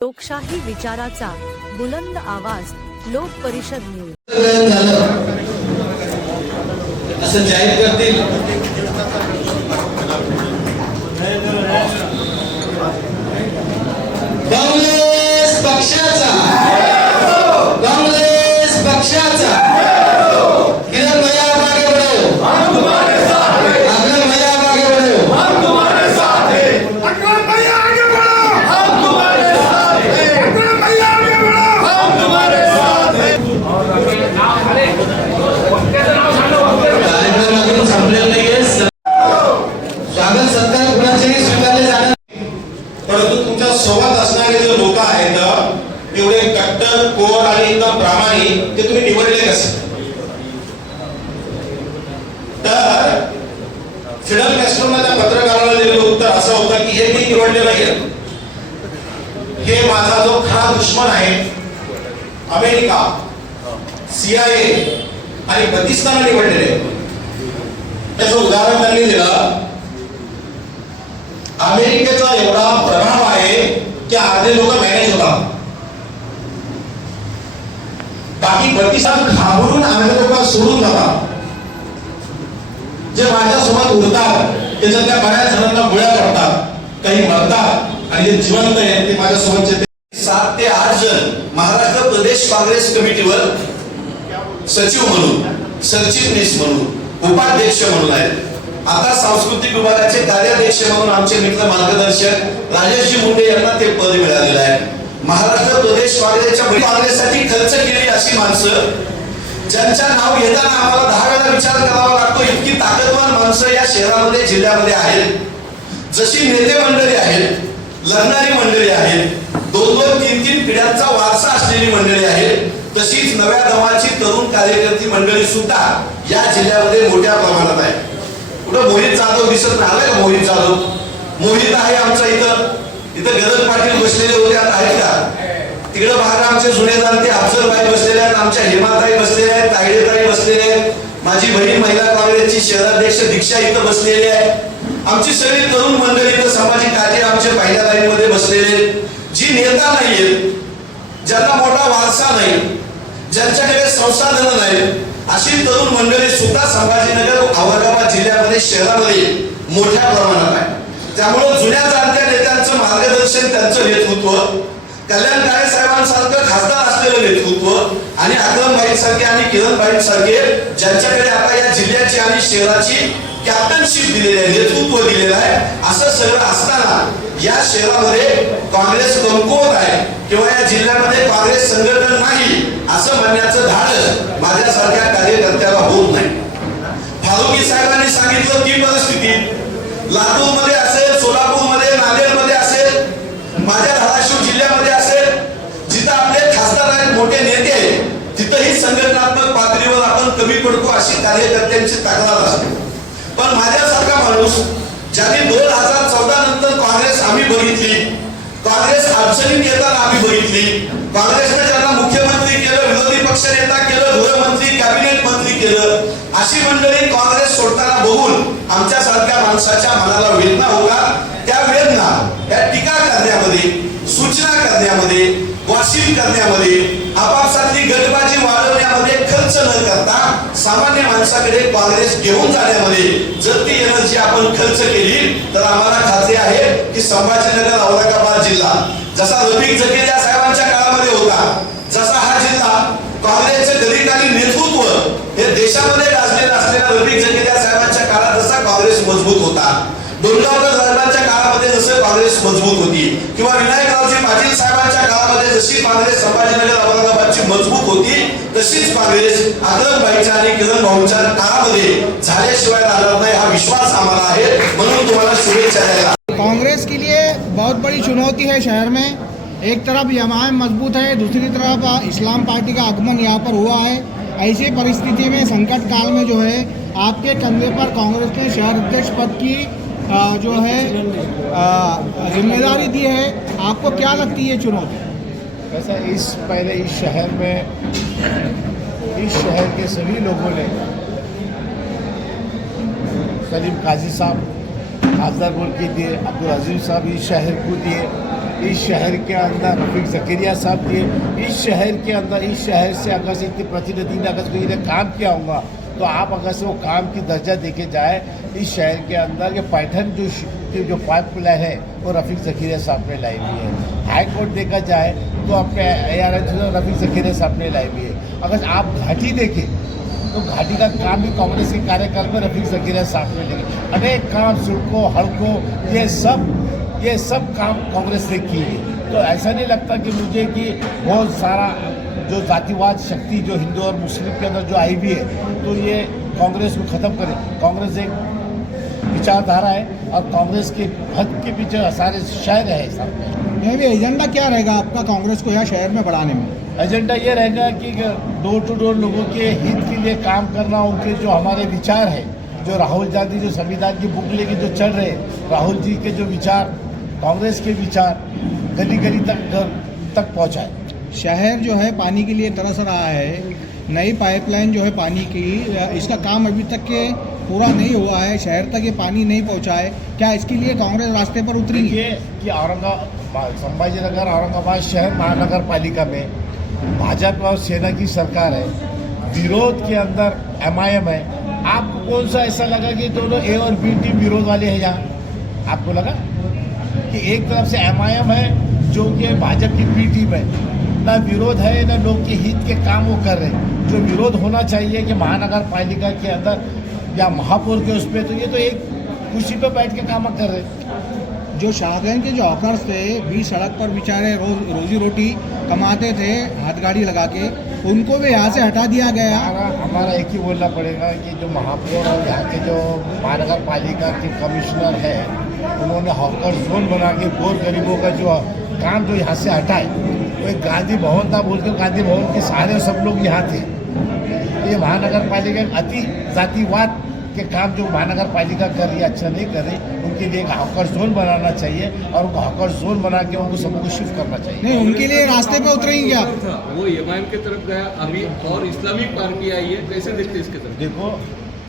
लोकशाही विचाराचा बुलंद आवाज लोक परिषद न्यूज असं जाहीर करतील। काँग्रेस पक्षाचा किरण भैया आप आगे बढ़ो, हम तुम्हारे साथ हैं। अकरम भैया आप आगे बढ़ो, हम तुम्हारे साथ हैं। अकरम भैया आगे बढ़ो, हम तुम्हारे साथ हैं। अकरम भैया आगे बढ़ो, हम तुम्हारे साथ हैं। कार्यक्रम अजून संपलेला नाहीये। स्वागत सत्कार कुणाचेही स्वीकारले जाणार, परंतु तुमच्या सोबत असणारे जे लोक आहेत तेवढे कट्टर कोर आणि एकदम प्रामाणिक ते तुम्ही निवडले कसे? तर फिडल कॅस्ट्रोने त्या पत्रकाराला दिलेलं उत्तर असं होतं की हे मी निवडले नाहीये, हे माझा जो खरा दुश्मन आहे अमेरिका, CIA आणि पाकिस्तान निवडलेले। त्याचं उदाहरण त्यांनी दिलं, अमेरिकेचा एवढा प्रभाव आहे की अर्धे लोक मॅनेज होतात, बाकी पाकिस्तान घाबरून अर्धे लोक सोडून जातात। जे माझ्यासोबत उरतात त्याच्यातल्या बऱ्याच जणांना गोळ्या पडतात, काही मरतात आणि जे जिवंत आहेत ते माझ्यासोबतचे 7 ते 8 जण महाराष्ट्र प्रदेश काँग्रेस कमिटीवर सचिव म्हणून, सरचिटणीस म्हणून, उपाध्यक्ष म्हणून आहेत। आता सांस्कृतिक विभागाचे कार्याध्यक्ष म्हणून आमचे मित्र मार्गदर्शक राजेशजी मुंडे यांना ते पद मिळालेलं आहे। महाराष्ट्र प्रदेश काँग्रेसच्या काँग्रेससाठी खर्च केली अशी माणसं ज्यांच्या नाव घेताना आम्हाला 10 वेळा विचार करावा लागतो, इतकी ताकदवान माणसं या शहरामध्ये जिल्ह्यामध्ये आहेत। जशी नेते मंडळी आहेत, लढणारी मंडळी आहेत, 2-2, 3-3 पिढ्यांचा वारसा असलेली मंडळी आहेत, तशीच नव्या दमाची तरुण कार्यकर्ती मंडळी सुद्धा या जिल्ह्यामध्ये मोठ्या प्रमाणात आहे। कुठं मोहित जाधव दिसत नाही, आलाय का मोहित जाधव? मोहित आहे आमचा इथं गरज पाटील बसलेले होते, आता आहेत का? तिकडे बाहेर आमचे जुने जाणते अफजलबाई बसलेले आहेत, आमच्या हेमाताई बसलेल्या आहेत, तायडेताई बसलेले आहेत, माझी बहीण महिला काँग्रेसची शहराध्यक्ष दीक्षा इथं बसलेली आहे, आमची सगळी तरुण मंडळी इथं संभाजी काटे आमचे पहिल्या लाईन मध्ये बसलेले। जी नेता नाहीयेत, ज्यांना मोठा वारसा नाही, ज्यांच्याकडे संसाधन नाहीत, अशी तरुण मंडळी सुद्धा संभाजीनगर औरंगाबाद जिल्ह्यामध्ये शहरामध्ये मोठ्या प्रमाणात आहे। त्यामुळे जुन्या जाणत्या नेत्यांचं मार्गदर्शन, त्यांचं नेतृत्व, कल्याण काळे साहेबांसारखं खासदार असलेलं नेतृत्व आणि अकरमभाई सारखे आणि किरणभाई सारखे ज्यांच्याकडे आता या जिल्ह्याची आणि शहराची कॅप्टनशिप दिलेली आहे, नेतृत्व दिलेलं आहे, असं सगळं असताना या शहरामध्ये काँग्रेस कमकुवत आहे किंवा या जिल्ह्यामध्ये काँग्रेस संघटन नाही असं म्हणण्याचं धाडस माझ्यासारख्या कार्यकर्त्याला होत नाही। फारुकी साहेबांनी सांगितलं ती परिस्थिती लातूर मध्ये असेल, सोलापूर मध्ये, नांदेड मध्ये असेल, माझ्या धाराशिव जिल्ह्यामध्ये असेल, जिथं आपले खासदार आहेत, मोठे नेते आहेत, तिथंही संघटनात्मक पातळीवर आपण कमी पडतो अशी कार्यकर्त्यांची तक्रार असते। पण माझ्यासारखा माणूस ज्यांनी 2014 नंतर काँग्रेस आम्ही बघितली, काँग्रेस अडचणीत येताना आम्ही बघितली, काँग्रेसने ज्यांना मुख्यमंत्री केलं, विरोधी पक्ष नेता केलं, गृहमंत्री, कॅबिनेट मंत्री केलं, अशी मंडळी काँग्रेस सोडताना बघून आमच्या सारख्या माणसाच्या मनाला वेदना होतात। त्या वेदना या टीका करण्यामध्ये, सूचना करण्यामध्ये, वॉशिंग करण्यामध्ये, आपापसातली गटबाजी वाढवण्यामध्ये खर्च न करता सामान्य माणसाकडे काँग्रेस घेऊन जाण्यामध्ये जर ती एनर्जी आपण खर्च केली तर आम्हाला खात्री आहे की संभाजीनगर औरंगाबाद जिल्हा जसा रफिक झकेरिया साहेबांच्या काळामध्ये होता, जसा हा जिल्हा काँग्रेसचे दीर्घकालीन नेतृत्व हे देशामध्ये गाजलेलं असलेल्या रफिक झकेरिया साहेबांच्या काळात जसा काँग्रेस मजबूत होता, डोंगरावकर साहेबांच्या काळामध्ये जसं काँग्रेस मजबूत होती किंवा विनायकरावजी पाटील साहेबांच्या काळामध्ये जशी काँग्रेस संभाजीनगर औरंगाबादची मजबूत होती, तशीच काँग्रेस अकरमभाईच्या आणि किरण भाऊंच्या काळामध्ये झाल्याशिवाय राहणार नाही हा विश्वास आम्हाला आहे। म्हणून तुम्हाला शुभेच्छा द्यायला। कांग्रेस के लिए बहुत बड़ी चुनौती है शहर में। एक तरफ जमायत मजबूत है, दूसरी तरफ इस्लाम पार्टी का आगमन यहाँ पर हुआ है। ऐसी परिस्थिति में, संकट काल में जो है आपके कंधे पर कांग्रेस ने शहर अध्यक्ष पद की जो है जिम्मेदारी दी है, आपको क्या लगती है चुनौती? ऐसा पहले इस शहर में, इस शहर के सभी लोगों ने सलीम काजी साहब खासदार बोल के दिए, अब्दुल अजीज साहब इस शहर को दिए, इस शहर के अंदर रफीक ज़करिया साहब थे। इस शहर के अंदर, इस शहर से अगर से इतने प्रतिनिधि ने अगर कोई ने काम किया होगा तो आप अगर से वो काम की दर्जा देके जाए, इस शहर के अंदर ये पैठन जो पाइपलाइन है वो रफीक ज़करिया साहब ने लाई हुई है। हाई कोर्ट देखा जाए तो अपने ARH रफीक ज़करिया साहब ने लाई हुई है। अगर आप घाटी देखें तो घाटी का काम भी कांग्रेस के कार्यकाल में रफीक ज़करिया साहब ने लेंगे। अनेक काम, सड़कों, हड़कों, ये सब काम कांग्रेस ने किए। तो ऐसा नहीं लगता कि मुझे कि बहुत सारा जो जातिवाद शक्ति जो हिंदू और मुस्लिम के अंदर जो आई हुई है तो ये कांग्रेस को ख़त्म करे। कांग्रेस एक विचारधारा है और कांग्रेस के हक के पीछे सारे शहर है साहब। ये भी एजेंडा क्या रहेगा आपका कांग्रेस को यहाँ शहर में बढ़ाने में? एजेंडा ये रहेगा कि डोर टू डोर लोगों के हित के लिए काम करना। उनके जो हमारे विचार है, जो राहुल गांधी जो संविधान की बुक लेके जो चल रहे, राहुल जी के जो विचार, कांग्रेस के विचार गली गली तक पहुँचाए। शहर जो है पानी के लिए तरस रहा है। नई पाइपलाइन जो है पानी की, इसका काम अभी तक के पूरा नहीं हुआ है, शहर तक ये पानी नहीं पहुंचा है। क्या इसके लिए कांग्रेस रास्ते पर उतरेगी? ये कि औरंगाबाद, संभाजीनगर, औरंगाबाद शहर महानगर पालिका में भाजपा और सेना की सरकार है। विरोध के अंदर MIM है। आपको कौन सा ऐसा लगा कि दोनों A और B टीम विरोध वाले हैं? यहाँ आपको लगा कि एक तरफ से MIM है जो कि भाजपा की B टीम है। ना विरोध है ना लोग के हित के काम वो कर रहे हैं। जो विरोध होना चाहिए कि महानगर पालिका के अंदर या महापौर के उस पर, तो ये तो एक कुर्सी पर बैठ के काम कर रहे हैं। जो शाहजहां के जो हॉकर्स थे, बीच सड़क पर बेचारे रोजी रोटी कमाते थे हाथ गाड़ी लगा के, उनको भी यहाँ से हटा दिया गया। हमारा एक ही बोलना पड़ेगा कि जो महापौर और यहाँ के जो महानगर पालिका के कमिश्नर है, उन्होंने हॉकर जोन बना के गोर गरीबों का जो काम जो यहाँ से हटाए। तो एक गांधी भवन था, बोल के गांधी भवन के सारे सब लोग यहाँ थे। ये महानगर पालिका अति जातिवाद के काम जो महानगर पालिका कर रही है, अच्छा नहीं कर रही। उनके लिए एक हॉकर जोन बनाना चाहिए और उनको हॉकर जोन बना के उनको सबको शिफ्ट करना चाहिए। नहीं, उनके लिए रास्ते पे उतरेंगे आप? वो MIM की तरफ गया, अभी और इस्लामिक पार्टी आई है, कैसे देखते इसके तरफ? देखो